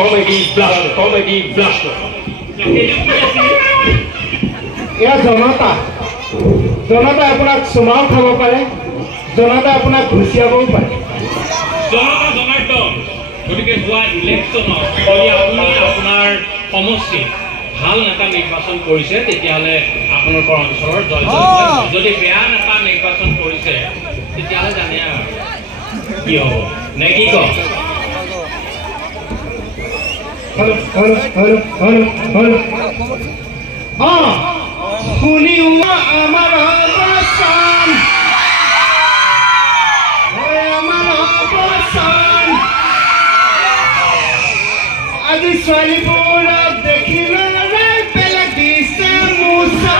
Comedy Blaster. এয়া জনতা আপোনাক চুমাও খাব পাৰে, জনতা আপোনাক ঘুচিয়াবও পাৰে। জনতা জনাৰ্দন, গতিকে যোৱা ইলেকশ্যনত আপুনি আপোনাৰ সমষ্টি ভাল নেতা নিৰ্বাচন কৰিছে, তেতিয়াহ'লে আপোনালোকৰ অঞ্চলৰ জয় জয়। যদি বেয়া নেতা নিৰ্বাচন কৰিছে, তেতিয়াহ'লে জানে আৰু কি হ'ব নে কি কয়? শুনি আমাৰ অৱসান, আজি ছোৱালীবোৰক দেখিলে পেলাই দিছে মোচা।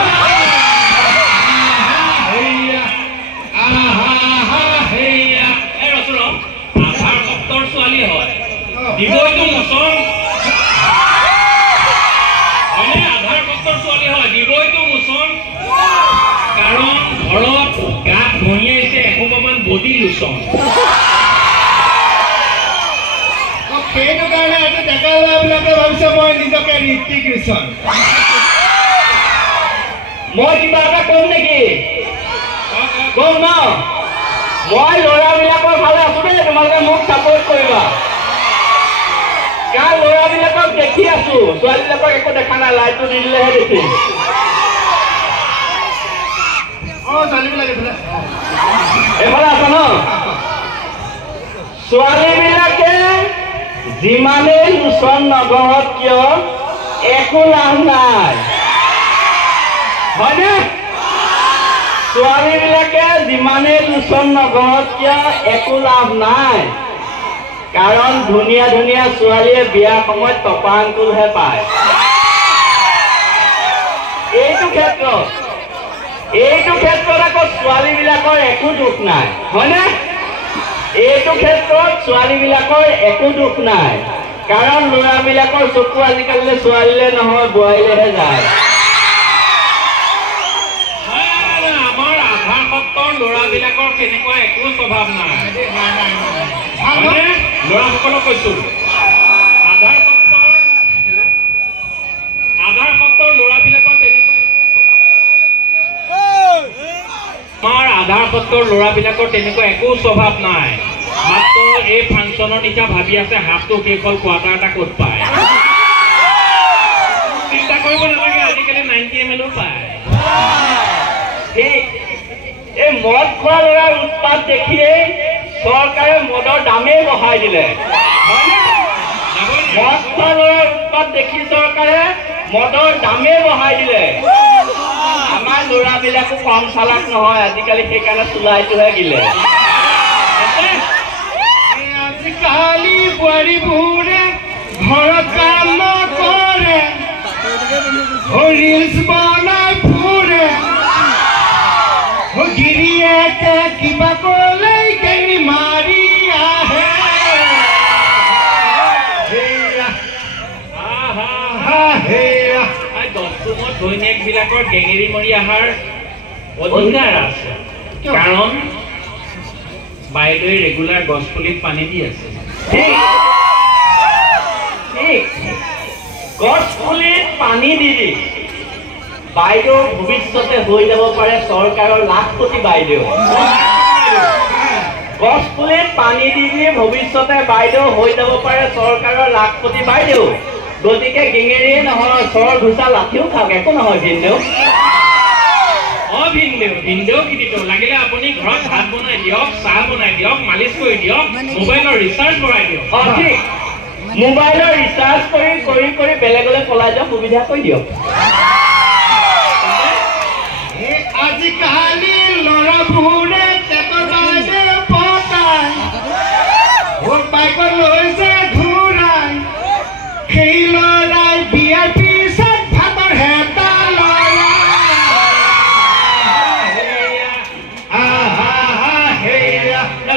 আধাৰ সত্তৰ ছোৱালী হয়, দিবইতো মোচন। আধাৰ সত্তৰ ছোৱালী হয়, দিবইতো মোচন। কাৰণ ঘৰত গাত ঘঁহিয়াইছে এসোপামান বডি লোচন। সেইটো কাৰণে আজি ডেকা ল'ৰাবিলাকে ভাবিছে মই নিজকে ঋত্বিক ৰোশন। মই কিবা এটা কম নেকি? কম ন? মই ল'ৰাবিলাকৰ ভালে আছো দেই, তোমালোকে মোক ছাপোৰ্ট কৰিবা। কাৰণ ল'ৰাবিলাকক দেখি আছো, ছোৱালীবিলাকক একো দেখা নাই, লাইটটো দি দিলেহে দেখিম। এইফালে আছা ন? ছোৱালীবিলাকে যিমানেই লোচন নগঢ়ক কিয় একো লাভ নাই, হয়নে? ছোৱালীবিলাকে যিমানেই লোচন নগঢ়ক কিয় একো লাভ নাই। কাৰণ ধুনীয়া ধুনীয়া ছোৱালীয়ে বিয়া সময়ত টপা আঙুলহে পায়। এইটো ক্ষেত্ৰত আকৌ ছোৱালীবিলাকৰ একো দুখ নাই, হয়নে? এইটো ক্ষেত্ৰত ছোৱালীবিলাকৰ একো দুখ নাই, কাৰণ ল'ৰাবিলাকৰ চকু আজিকালি ছোৱালীলে নহয় বোৱাৰীলেহে যায়। আমাৰ আধাৰ সত্ৰৰ ল'ৰাবিলাকৰ কেনেকুৱা একো স্বভাৱ নাই। ল'ৰাসকলক কৈছো, আধাৰ সত্ৰৰ ল'ৰাবিলাকৰ তেনেকুৱা, আমাৰ আধাৰ সত্ৰৰ ল'ৰাবিলাকৰ তেনেকুৱা একো স্বভাৱ নাই। মাত্ৰ এই ফাংচনৰ নিচিনা ভাবি আছে হাতটো শেষ হ'ল, কোৱাৰ্টাৰ এটা ক'ত পায়। চিন্তা কৰিব নালাগে, আজিকালি 90 ml পায়। এই মদ খোৱা ল'ৰাৰ উৎপাত দেখিয়েই চৰকাৰে মদৰ দামেই বঢ়াই দিলে। মদ খোৱা ল'ৰাৰ উৎপাত দেখি চৰকাৰে মদৰ দামেই বঢ়াই দিলে। আমাৰ ল'ৰাবিলাকো কম চালাক নহয় আজিকালি, সেইকাৰণে চুলাইটোহে গিলে। আজিকালি বোৱাৰীবোৰে ঘৰত কাম নকৰে, ৰিলচ বনাই ফুৰে, গিৰিয়েকে কিবা ক'লে গেৰি মাৰি আহে। ঘৈণীয়েকবিলাকৰ গেঙেৰি মৰি অহাৰ অধিকাৰ আছে, কাৰণ বাইদেৱে ৰেগুলাৰ গছ পুলিত পানী দি আছে। গছ পুলিত পানী দি বাইদেউ ভৱিষ্যতে হৈ যাব পাৰে চৰকাৰৰ লাখপতি বাইদেউ। গছ পুলিত পানী দি ভৱিষ্যতে বাইদেউ হৈ যাব পাৰে চৰকাৰৰ লাখপতি বাইদেউ। গতিকে গেঙেৰিয়ে নহয়, চৰ ঘোচা লাঠিও খাওক, একো নহয় ভিনদেউ। ভিনদেউ কিনিব লাগিলে আপুনি ঘৰত ভাত বনাই দিয়ক, চাহ বনাই দিয়ক, মালিচ কৰি দিয়ক, মোবাইলৰ ৰিচাৰ্জ ভৰাই দিয়ক। ঠিক, মোবাইলৰ ৰিচাৰ্জ কৰি বেলেগলৈ পলাই যাওক, সুবিধা কৰি দিয়ক। আজিকালি ল'ৰাবোৰে পেটৰ বাইদেউ পতাই, বাইকত লৈছে ঘূৰাই, সেই ল'ৰাই বিয়াৰ পিছত ভাতৰ হেতা লৰাই।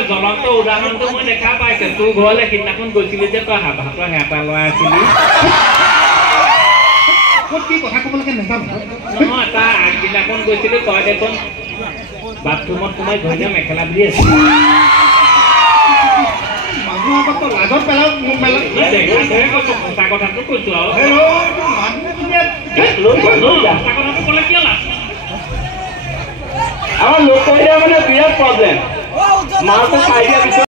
জ্বলন্ত উদাহৰণটো মই দেখা পাইছো, তোৰ ঘৰলৈ সিদিনাখন গৈছিলি যে তই ভাতৰ হেতা লৰাই আছিলি। কি কথা ক'ব লাগে নাজানো নহয়, তাৰ আগদিনাখন গৈছিলি তই দেখোন বাথৰুমত সোমাই ঘৈণীয়ে মেখেলা ধুই আছিলি। মানুহ আগত লাজত দেখাইছেহে কৈছো, সঁচা কথাটো কৈছো আৰু সঁচা কথাটো ক'লে কিয় লাজ? আমাৰ লোক কৰিলে মানে বিৰাট প্ৰব্লেম। মালটো খাই দিয়াৰ পিছত